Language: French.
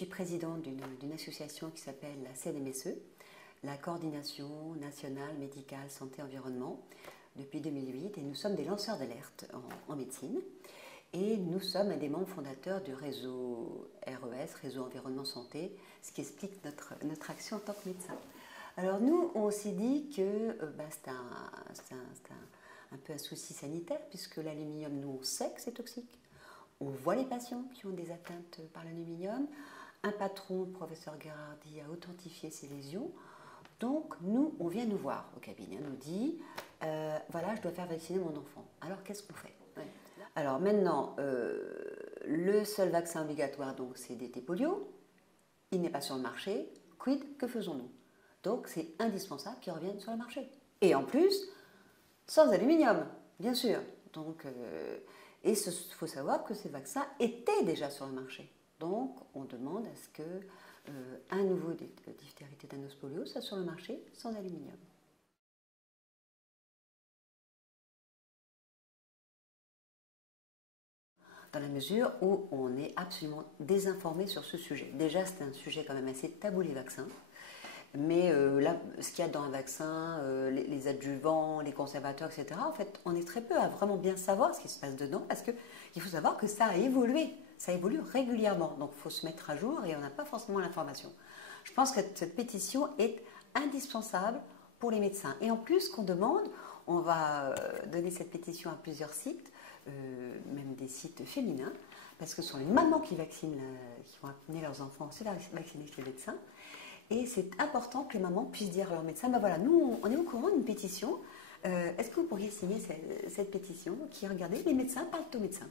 suis présidente d'une association qui s'appelle la CNMSE, la Coordination Nationale Médicale Santé Environnement, depuis 2008, et nous sommes des lanceurs d'alerte en médecine. Et nous sommes un des membres fondateurs du réseau RES, Réseau Environnement Santé, ce qui explique notre action en tant que médecin. Alors nous, on s'est dit que c'est un peu un souci sanitaire, puisque l'aluminium, nous, on sait que c'est toxique. On voit les patients qui ont des atteintes par l'aluminium. Un patron, le professeur Gherardi, a authentifié ces lésions. Donc, nous, on vient nous voir au cabinet. On nous dit, voilà, je dois faire vacciner mon enfant. Alors, qu'est-ce qu'on fait? Alors maintenant, le seul vaccin obligatoire, donc, c'est DT polio. Il n'est pas sur le marché. Quid, que faisons-nous? Donc, c'est indispensable qu'il revienne sur le marché. Et en plus, sans aluminium, bien sûr. Donc, et il faut savoir que ces vaccins étaient déjà sur le marché. Donc, on demande à ce qu'un nouveau diphtérie tétanos polio soit sur le marché sans aluminium. Dans la mesure où on est absolument désinformé sur ce sujet. Déjà, c'est un sujet quand même assez tabou, les vaccins. Mais là, ce qu'il y a dans un vaccin, les adjuvants, les conservateurs, etc., en fait, on est très peu à vraiment bien savoir ce qui se passe dedans, parce qu'il faut savoir que ça a évolué, ça évolue régulièrement, donc il faut se mettre à jour et on n'a pas forcément l'information. Je pense que cette pétition est indispensable pour les médecins. Et en plus, qu'on demande, on va donner cette pétition à plusieurs sites, même des sites féminins, parce que ce sont les mamans qui vaccinent, qui vont amener leurs enfants se faire vacciner chez les médecins. Et c'est important que les mamans puissent dire à leur médecin, ben voilà, nous, on est au courant d'une pétition. Est-ce que vous pourriez signer cette pétition qui, regardez, les médecins parlent aux médecins.